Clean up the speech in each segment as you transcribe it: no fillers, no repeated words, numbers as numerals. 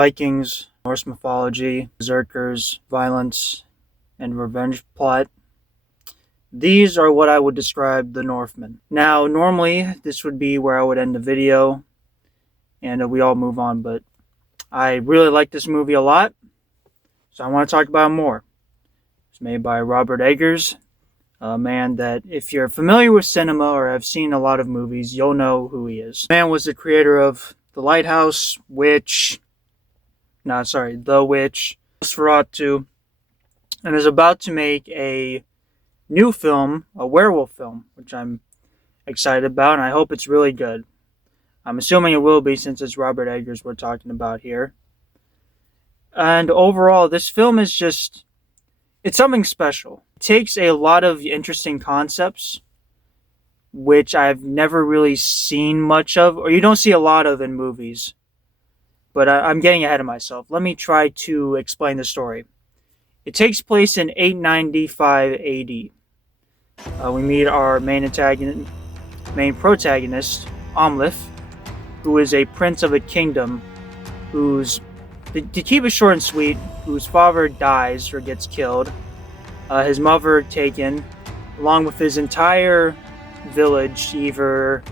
Vikings, Norse mythology, berserkers, violence, and revenge plot. These are what I would describe the Northman. Now, normally, this would be where I would end the video, and we all move on, but I really like this movie a lot, so I want to talk about it more. It's made by Robert Eggers, a man that, if you're familiar with cinema or have seen a lot of movies, you'll know who he is. The man was the creator of The Lighthouse, The Witch, Nosferatu, and is about to make a new film, a werewolf film, which I'm excited about, and I hope it's really good. I'm assuming it will be, since it's Robert Eggers we're talking about here. And overall, this film is just, it's something special. It takes a lot of interesting concepts, which I've never really seen much of, or you don't see a lot of in movies. But I'm getting ahead of myself. Let me try to explain the story. It takes place in 895 AD. We meet our main protagonist, Amleth, who is a prince of a kingdom whose, to keep it short and sweet, whose father dies or gets killed, his mother taken, along with his entire village either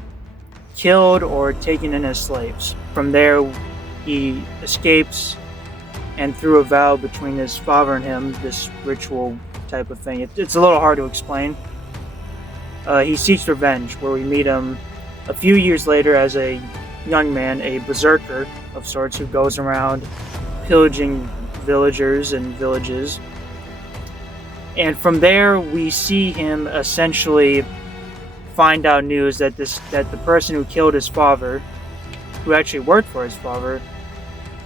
killed or taken in as slaves. From there, he escapes, and through a vow between his father and him, this ritual type of thing, it's a little hard to explain, he seeks revenge, where we meet him a few years later as a young man, a berserker of sorts, who goes around pillaging villagers and villages. And from there, we see him essentially find out news that the person who killed his father, who actually worked for his father,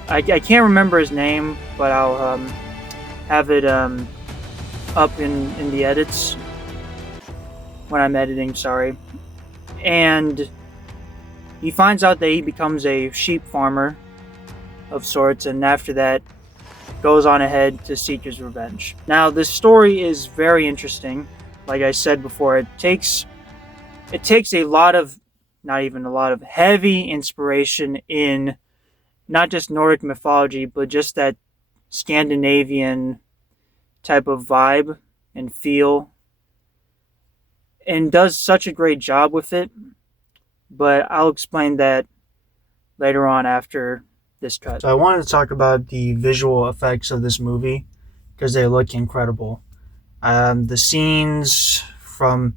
I can't remember his name, but I'll have it up in the edits when I'm editing, sorry. And he finds out that he becomes a sheep farmer of sorts, and after that goes on ahead to seek his revenge. Now, this story is very interesting. Like I said before, it takes a lot of, not even a lot of, heavy inspiration in not just Nordic mythology, but just that Scandinavian type of vibe and feel, and does such a great job with it. But I'll explain that later on after this cut. So I wanted to talk about the visual effects of this movie, because they look incredible. The scenes, from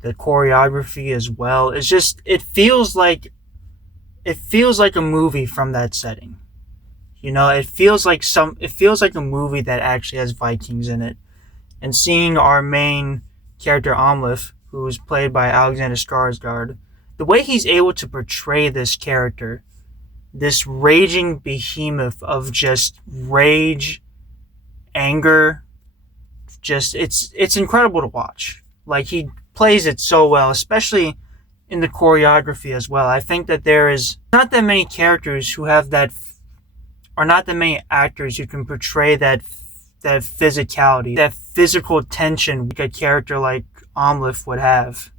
the choreography as well, it's just, it feels like a movie from that setting. You know, it feels like a movie that actually has Vikings in it. And seeing our main character Amleth, who's played by Alexander Skarsgård, the way he's able to portray this character, this raging behemoth of just rage, anger, just, it's incredible to watch. Like, he plays it so well, especially in the choreography as well. I think that there is not that many characters who have that, or not that many actors who can portray that physicality, that physical tension like a character like Amleth would have.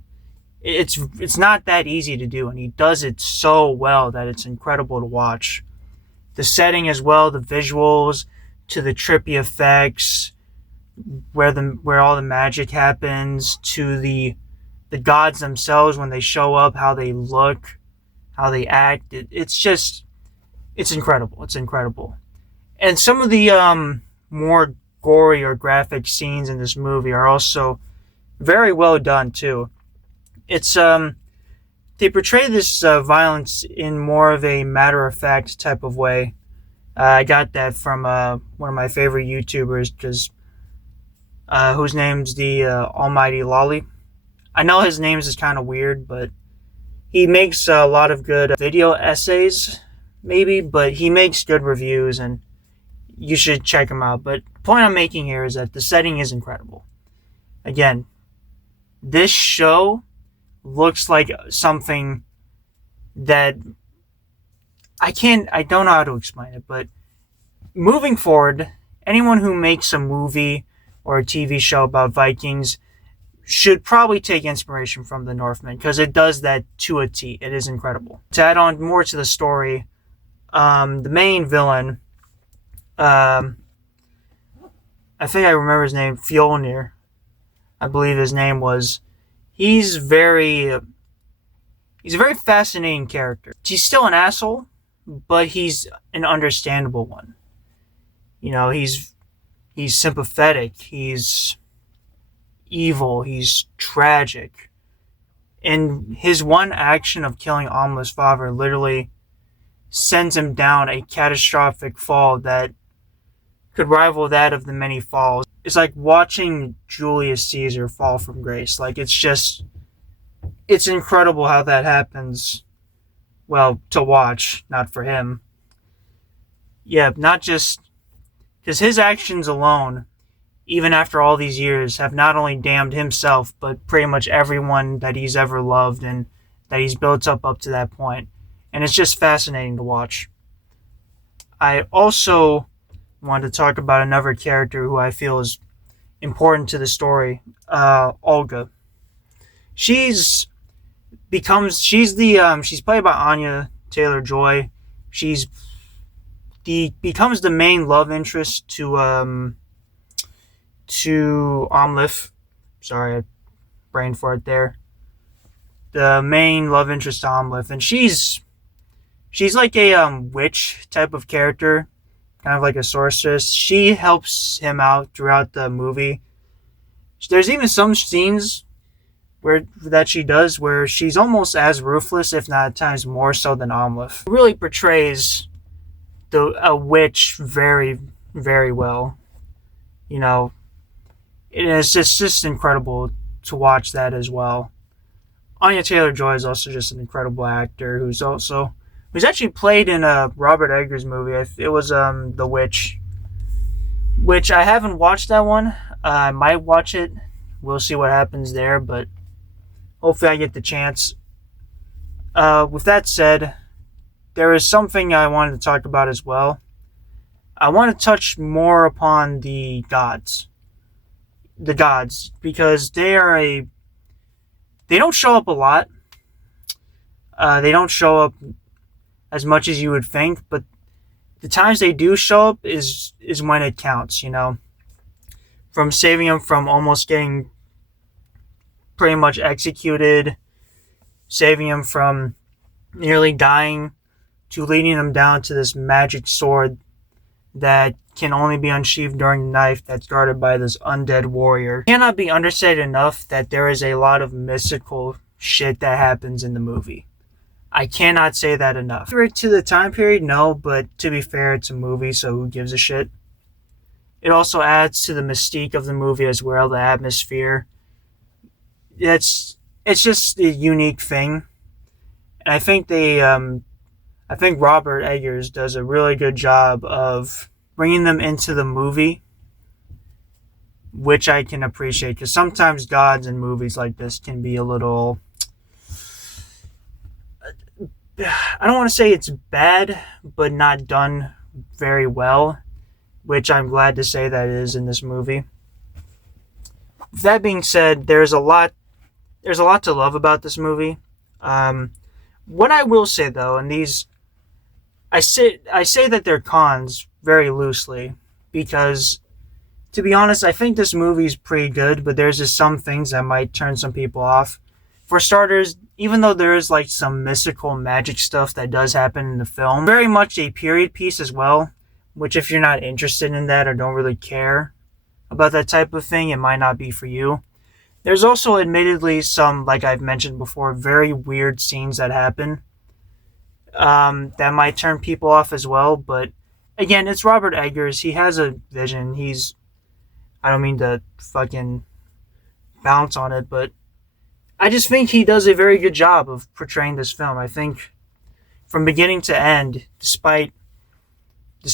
It's not that easy to do, and he does it so well that it's incredible to watch. The setting as well, the visuals, to the trippy effects, where all the magic happens, to the gods themselves when they show up, how they look, how they act. It's incredible. It's incredible. And some of the more gory or graphic scenes in this movie are also very well done too. It's they portray this violence in more of a matter-of-fact type of way. I got that from one of my favorite YouTubers, whose name's the Almighty Lolly. I know his name is kind of weird, but he makes a lot of good video essays, maybe, but he makes good reviews, and you should check him out. But the point I'm making here is that the setting is incredible. Again, this show looks like something that I don't know how to explain it, but moving forward, anyone who makes a movie or a TV show about Vikings should probably take inspiration from the Northman, because it does that to a T. It is incredible. To add on more to the story, The main villain, um, I think I remember his name, Fjolnir. I believe his name was. He's very he's a very fascinating character. He's still an asshole, but he's an understandable one. You know, he's sympathetic, he's evil, he's tragic. And his one action of killing Amla's father literally sends him down a catastrophic fall that could rival that of the many falls. It's like watching Julius Caesar fall from grace. Like, it's incredible how that happens. Well, to watch, not for him. Yeah, not just because his actions alone, even after all these years, have not only damned himself, but pretty much everyone that he's ever loved and that he's built up to that point. And it's just fascinating to watch. I also want to talk about another character who I feel is important to the story, Olga. She's she's played by Anya Taylor-Joy. She's becomes the main love interest to Amleth. Sorry, I brain fart there. The main love interest to Amleth, and she's like a witch type of character, kind of like a sorceress. She helps him out throughout the movie. There's even some scenes that she does where she's almost as ruthless, if not at times more so than Amleth. It really portrays a witch very, very well. You know, it's just incredible to watch that as well. Anya Taylor-Joy is also just an incredible actor who's actually played in a Robert Eggers movie. It was The Witch, which I haven't watched that one. I might watch it. We'll see what happens there, but hopefully I get the chance. With that said, there is something I wanted to talk about as well. I want to touch more upon the gods. The gods, because they don't show up a lot. They don't show up as much as you would think, but the times they do show up is when it counts, you know. From saving him from almost getting pretty much executed, saving him from nearly dying, to leading him down to this magic sword that can only be unsheathed during the knife that's guarded by this undead warrior. It cannot be understated enough that there is a lot of mystical shit that happens in the movie. I cannot say that enough. To the time period, no, but to be fair, it's a movie, so who gives a shit? It also adds to the mystique of the movie as well, the atmosphere. It's just a unique thing. And I think I think Robert Eggers does a really good job of bringing them into the movie, which I can appreciate, because sometimes gods in movies like this can be a little, I don't want to say it's bad, but not done very well, which I'm glad to say that it is in this movie. That being said, there's a lot to love about this movie. What I will say though, and I say that they're cons very loosely, because to be honest, I think this movie's pretty good, but there's just some things that might turn some people off. For starters, even though there is like some mystical magic stuff that does happen in the film, very much a period piece as well, which if you're not interested in that or don't really care about that type of thing, it might not be for you. There's also admittedly some, like I've mentioned before, very weird scenes that happen that might turn people off as well, but again, it's Robert Eggers. He has a vision. I don't mean to fucking bounce on it, but I just think he does a very good job of portraying this film. I think from beginning to end, despite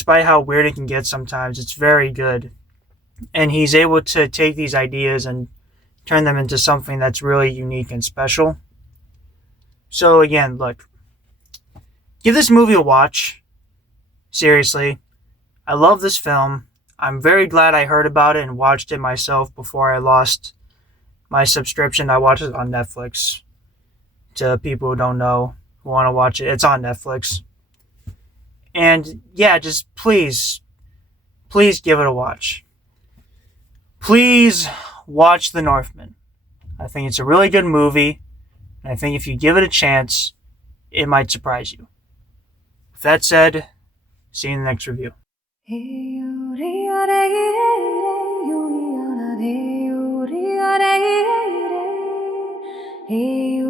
how weird it can get sometimes, it's very good. And he's able to take these ideas and turn them into something that's really unique and special. So again, look, give this movie a watch. Seriously. I love this film. I'm very glad I heard about it and watched it myself before I lost my subscription. I watched it on Netflix. To people who don't know, who want to watch it, it's on Netflix. And yeah, just please give it a watch. Please watch The Northman. I think it's a really good movie, and I think if you give it a chance, it might surprise you. With that said, see you in the next review. Hey